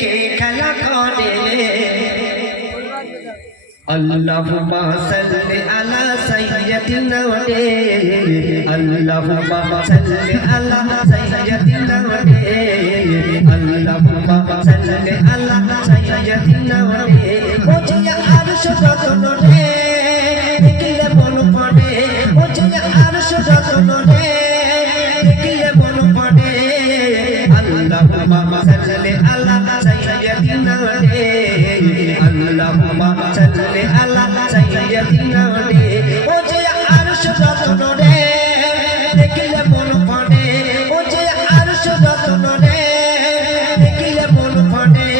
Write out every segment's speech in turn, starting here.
কে খেলা করে আল্লাহুম্মা সাল্লি আলা সাইয়্যিদিনা আল্লাহুম্মা সাল্লি আলা সাইয়্যিদিনা আল্লাহুম্মা সাল্লি আলা সাইয়্যিদিনা ওজিয়া আরশ যতন রে দেখলে মন পড়ে ওজিয়া আরশ যতন রে দেখলে মন পড়ে আল্লাহুম্মা সাল্লি আলা সাইয়্যিদিনা আল্লাহুম্মা সাল্লি আলা সাইয়্যিদিনা ওজিয়া আরশ যতন রে দেখলে মন পড়ে ওজিয়া আরশ যতন রে দেখলে মন পড়ে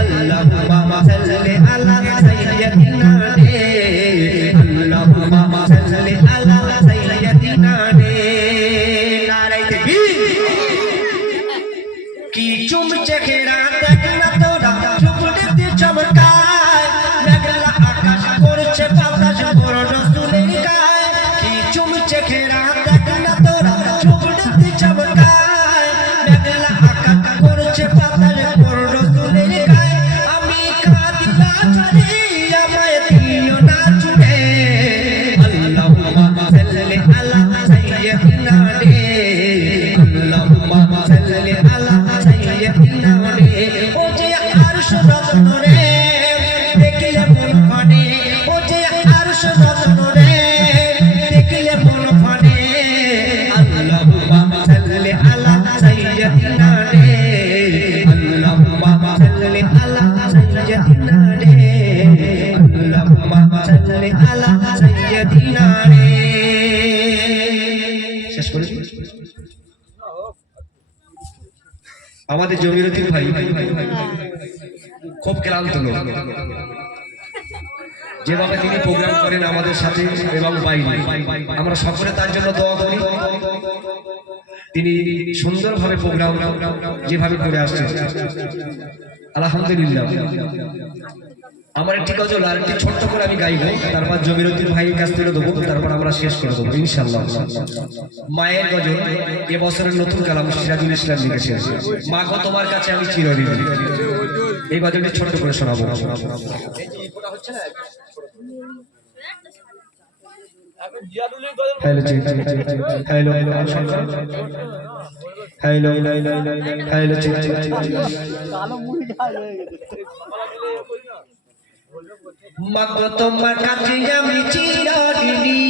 আল্লাহুম্মা সাল্লি আলা সাইয়্যিদিনা আল্লাহুম্মা সাল্লি আলা সাইয়্যিদিনা নারে তাকবীর কি চুমচে খেরা দেখ না তোরা চুপড়ে চমকায় মেঘলা আকাশ করছে বাতাস বড় রসুলের গায় কি চুমচে খেরা দেখ না তোরা চুপড়ে চমকায় মেঘলা আকাশ করছে বাতাস বড় রসুলের গায় আমি কাঁদিলা ছাড়ি আমায় দিও না ছুড়ে আল্লাহুম্মা সাল্লি আলা সাইয়্যিদিনা আল্লাহুম্মা সাল্লি আলা সাইয়্যিদিনা ও যে আরশ রত্ন রে দেখলে মন ফাটে ও যে আরশ রত্ন রে দেখলে মন ফাটে আল্লাহুম্মা সাল্লি আলা সাইয়্যিদিনা আল্লাহুম্মা সাল্লি আলা সাইয়্যিদিনা আল্লাহুম্মা সাল্লি আলা সাইয়্যিদিনা শেষ করেছি আমাদের জমিরুদ্দিন ভাই খুব ক্লান্ত লোক যেভাবে তিনি প্রোগ্রাম করেন আমাদের সাথে এবং বাইরে আমরা সকলে তার জন্য দোয়া করি তিনি সুন্দরভাবে প্রোগ্রাম যেভাবে করে আসছেন আলহামদুলিল্লাহ আমার একটি গজল আর একটি ছোট্ট করে আমি গাইবো তারপর জমিরুদ্দিন ভাইয়ের কাছ থেকে দেবো তারপর আমরা শেষ করে দেবো ইনশাআল্লাহ মায়ের গজল এবছরের নতুন কালাম সিরাজুল ইসলাম লিখেছেন মা গো তোমার কাছে আমি চিরঋণী এই গজলটি ছোট্ট করে শোনাবো হ্যালো হ্যালো হ্যালো হ্যালো মাগো তোমার কাছে আমি চিরঋণী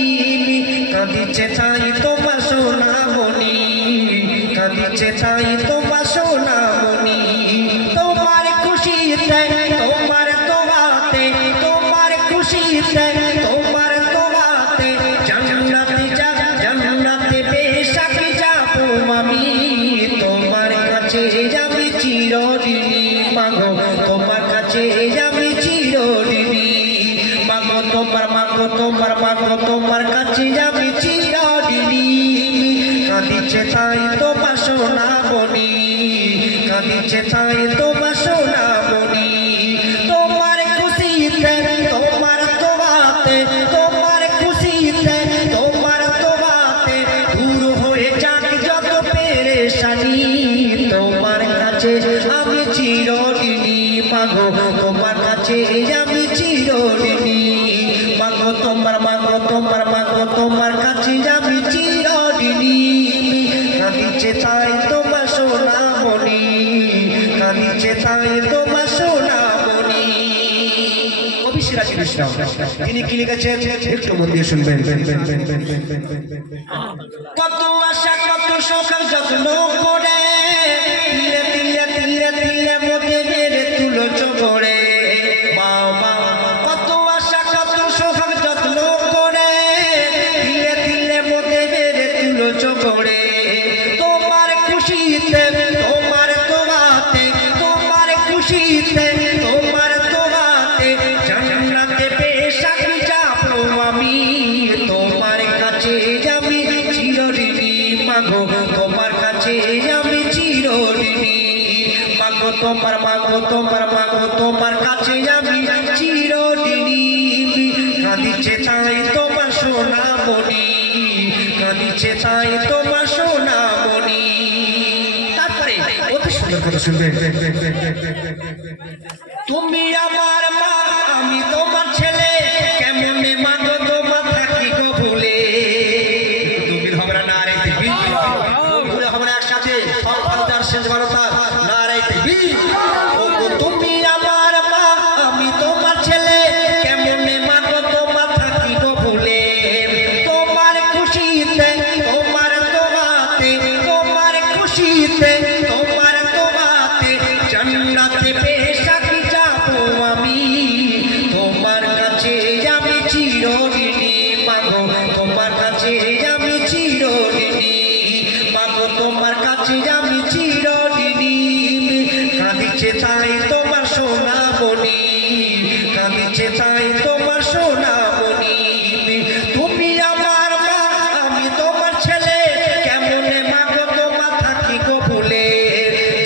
কাঁদিছে তাই তোমার সোনামণি কাঁদিছে তাই তোমার সোনামণি তোমার খুশিতে তোমার দোয়াতে তোমার খুশিতে তোমার দোয়াতে জান্নাতে জান্নাতে বেশাকি যাবো আমি তোমার কাছে আমি চিরঋণী মাগো তোমার কাছে আমি চিরঋণী মাগো তোমার কাছে আমি চিরঋণী কাঁদিছে তাই তোমার সোনামণি কাঁদিছে তাই তোমার সোনামণি তোমার খুশিতে তোমার দোয়াতে তোমার খুশিতে তোমার দোয়াতে দূর হয়ে যাক যত পেরেশানি তোমার কাছে আমি চিরঋণী মাগো তোমার কাছে আমি চিরঋণী মাগো তোমার কাছে আমি চিরঋণী কাঁদিছে তাই তোমার সোনামণি কাঁদিছে তাই তোমার সোনামণি কবি সিরাজুল ইসলাম তিনি কি লিখেছেন একটু মন দিয়ে শুনবেন কত আশা কত শোক যত্ন করে তিলে তিলে তিলে তিলে মধ্যে মেরে তুলো চোখরে বাবা কত আশা কত শোক যত্ন করে তিলে তিলে মধ্যে মেরে তুলো চোখরে তোমার খুশিতে তোমার দোয়াতে তোমার খুশিতে তোমার দোয়াতে জান্নাতে বেশাকি যাবো আমি তোমার কাছে আমি চিরঋণী মাগো তোমার কাছে আমি চিরঋণী মাগো তোমার কাছে আমি চিরঋণী কাঁদিছে তাই তোমার সোনামণি কাঁদিছে তাই তোমার সোনামণি তারপরে অতি সুন্দর কথা শুনবে। তুমি আমার মা আমি তোমার ছেলে, কেমনে মাগো তোমার থাকি গো ভুলে। তুমি আমরা না রে দিবি পুরো আমরা একসাথে সব ফালতার শেষ বারতা না রে দিবি। ও তুমি আমার মা আমি তোমার ছেলে, কেমনে মাগো তোমার থাকি গো ভুলে। তোমার খুশিতে তোমার দোয়াতে, তোমার খুশিতে তোমার দোয়াতে জান্নাতে পেশাকি যাবো আমি। তোমার কাছে আমি চিরঋণী মাগো, তোমার কাছে আমি চিরঋণী মাগো, তোমার কাছে আমি চিরঋণী। কাঁদিছে তাই তোমার সোনামণি, কাঁদিছে তাই তোমার সোনামণি। তুমি আমার মা আমি তোমার ছেলে, কেমনে মাগো তোমার থাকি গো ভুলে।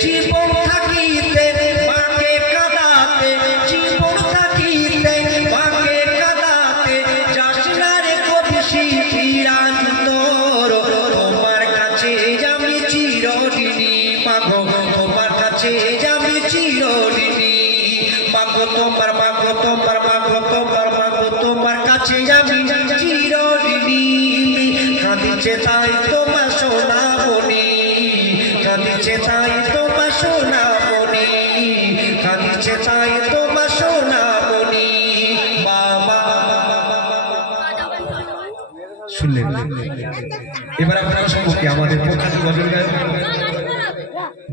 জীবন থাকিতে মাকে কাঁদাতে, জীবন থাকিতে মাকে কাঁদাতে যাস না রে কবিশি বিরাজ তোর। তোমার কাছে আমি চিরঋণী মাগো, তোমার কাছে আমি চিরঋণী মাগো, তোমার মাগো তোমার মাগো তোমার মাগো তোমার কাছে আমি চিরঋণী। কাঁদিছে তাই তোমার সোনামণি, কাঁদিছে তাই তোমার সোনামণি, কাঁদিছে তাই তোমার সোনামণি। বাবা শুনলেন? এবার আপনারা সম্পর্কে আমাদের প্রখ্যাত গজল গায়ক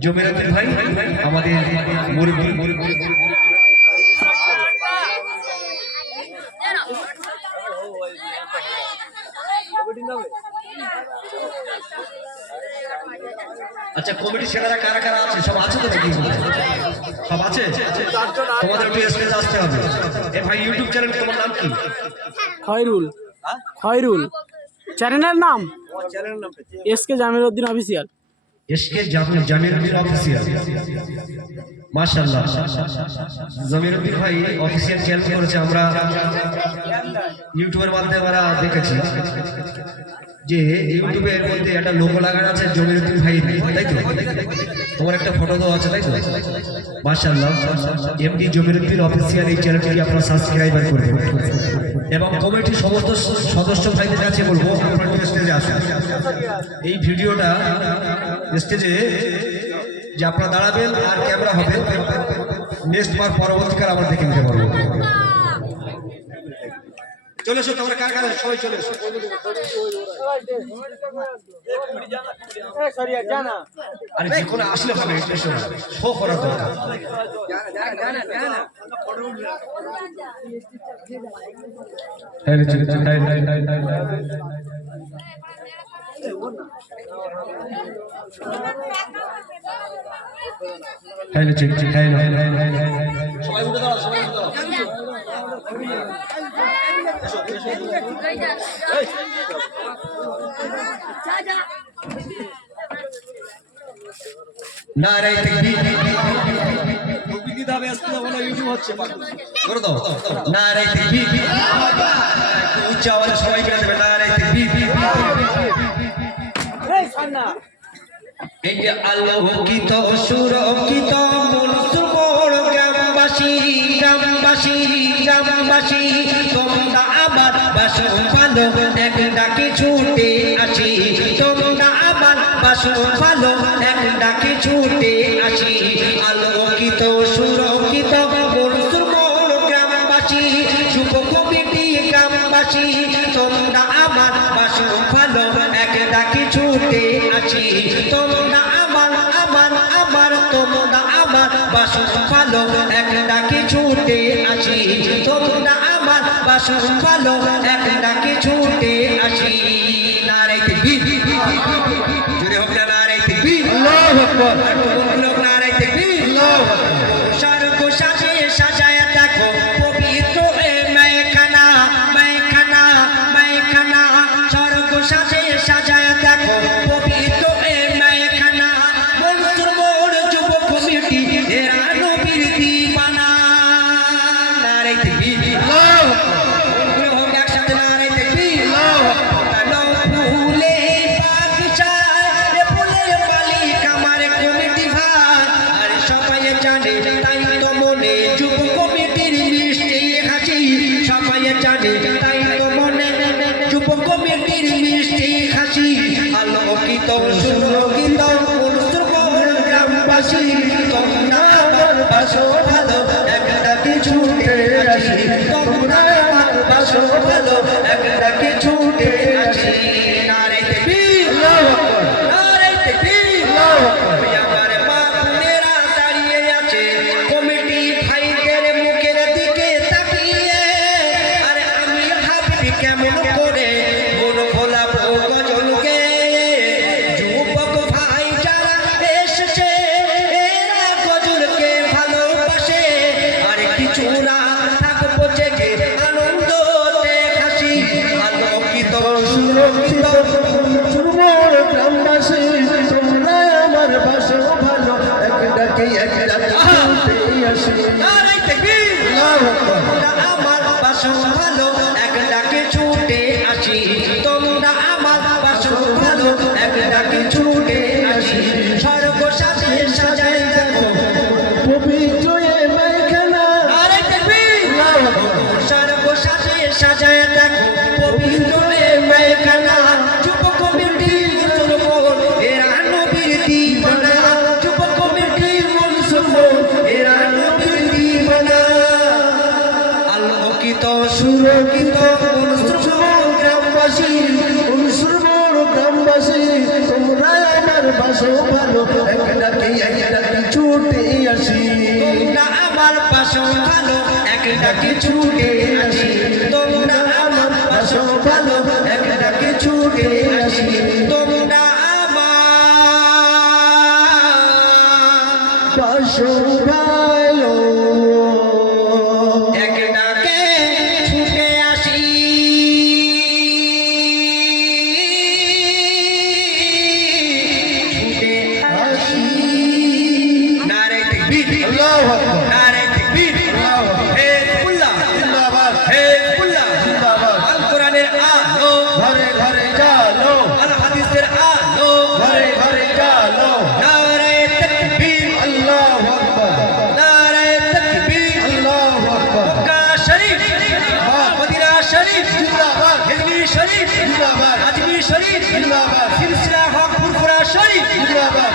জমির উদ্দিন ভাই, আমাদের মুরব্বী আচ্ছা কমিটি ছেলেরা কারা কারা আছে? সব আছে তো নাকি? সব আছে? তোমাদের একটু স্টেজে আসতে হবে। এ ভাই ইউটিউব চ্যানেল তোমার নাম কি? খয়রুল। খয়রুল চ্যানেলের নাম SK Jamiruddin official. SK Jamiruddin official. মাশাআল্লাহ, জামিরউদ্দিন ভাই অফিসিয়াল চ্যানেল করেছে। আমরা ইউটিউবের মাধ্যমে আমরা দেখেছি যে ইউটিউবের মধ্যে একটা লোগো লাগানো আছে জামিরউদ্দিন ভাই, তাই তো? তোমার একটা ফটো দেওয়া আছে, তাই তো? মাশাআল্লাহ, এমডি জামিরউদ্দিন অফিসিয়াল এই চ্যানেলটি আপনারা সাবস্ক্রাইবার করবেন এবং কমিটির সমস্ত সদস্য ভাইদের কাছে বলবো আপনারা স্টেজে আসুন। এই ভিডিওটা স্টেজে যে আপনারা দাঁড়াবেন আর ক্যামেরা হবে, নেক্সট বার পরবর্তীকাল আমরা দেখে নিতে পারবো। চলে এসো তোমরা কার কার সবাই চলে এসো। আরে যে কোনো আসলে হবে এসো, শো করার দরকার। সবাই উঠে দাঁড়াও, সবাই উঠে দাঁড়াও। নারে তাকবীর, টুপি দিতে হবে আজকে, বলো ইউটিউব হচ্ছে করে দাও। নারে তাকবীর, উচ্চ আওয়াজে সবাই বলে দেবে নারে তাকবীর। এই যে আলোকিত সুরকিত মনসুর বড় গ্রামবাসী, গ্রামবাসী গ্রামবাসী তোমরা আবার বাসো ভালো, এক ডাকে ছুটে আসি। তোমরা আবার বাসো ভালো, এক ডাকে ছুটে আসি। আলোকিত সুরকিত মনসুর বড় গ্রামবাসী, শুভ কমিটি গ্রামবাসী তোমরা আবার বাসো ভালো, এক ডাকে ছুটে আসি। তোমরা আবার আবার আবার তোমরা আবার বাসো ভালো, এক ডাকে ছুটে আসি। তোমরা আবার বাসো ভালো, এক ডাকে ছুটে আসি। নারে তাকবীর, জোরে হোক না নারে তাকবীর, আল্লাহু আকবার, নারে তাকবীর, আল্লাহু আকবার। স্বর্গ সাজে সাজায় দেখো পবিত্র এ মেখানা, মেখানা মেখানা, স্বর্গ সাজে সাজায় দেখো পবিত্র এ মেখানা। মনসুর মোড় যুব কমিটি এরা নবীর দিওয়ানা। নারে তাকবীর, আল্লাহু আকবার, হোক একসাথে নারে তাকবীর, আল্লাহু আকবার। ফুলে বাগিচায় ফুলে মালিক আমার কমিটি ভাই। জানে তাই তো মনে যুব কমিটির মিষ্টি হাসি সবাই জানে তাই তো মনে যুব কমিটির মিষ্টি হাসি আলোকিত সুরকিত গ্রামবাসী তোমরা আমার বাসো ভালো একটা ছুটে আসি তোমরা আমার বাসো ভালো একটা ছুটে আসি নারে তাকবীর নারে তাকবীর আমার মা বোনেরা দাঁড়িয়ে আছে কমিটি ভাইদের মুখের দিকে তাকিয়ে আরে আমি ভাবি কেমন করে মন ভোলাবো গজলকে যুবক ভাই যারা এসেছে এরা গজলকে ভালোবাসে আর কিছুরা থাকবো জেগে আনন্দতে হাসি আলোকিত সুরক্ষিত গ্রামবাসী তোমরা আমার বাসো ভালো একটা আসি নারে তাকবীর তোমরা আমার বাসো ভালো এক ডাকে ছুটে আসি তোমরা আমার বাসো ভালো এক ডাকে ছুটে আসি স্বর্গ সাজে সাজায় দেখো পবিত্র এ মাইখানা নারে তাকবীর স্বর্গ সাজে সাজায় দেখো পবিত্র এ মাইখানা যুব কমিটির মুসলমান এরা নবীর দিওয়ানা যুব কমিটির মুসলমান এরা নবীর দিওয়ানা আলোকিত সুরকিত গ্রামবাসী গ্রামবাসী তোমরা আমার বাসো ভালো একটা ছুটে আসি তোমরা আমার বাসো ভালো এক ডাকে ছুটে আসি তোমরা আমার বাসো ভালো এক ডাকে ছুটে আসি তোমরা আমার বাসো ভালো এক ডাকে ছুটে আসি ছুটে আসি নারে তাকবীর আল্লাহু আকবার নারে তাকবীর হিজবুল্লাহ জিন্দাবাদ হিজবুল্লাহ জিন্দাবাদ আল কোরআনের আলো ঘরে ঘরে চালো আল হাদিসের আলো ঘরে ঘরে চালো নারে তাকবীর আল্লাহু আকবার নারে তাকবীর আল্লাহু আকবার মক্কা শরীফ মদিনা শরীফ জিন্দাবাদ হিজলি শরীফ জিন্দাবাদ আজমির শরীফ জিন্দাবাদ সিলসিলা হক ফুরফুরা শরীফ জিন্দাবাদ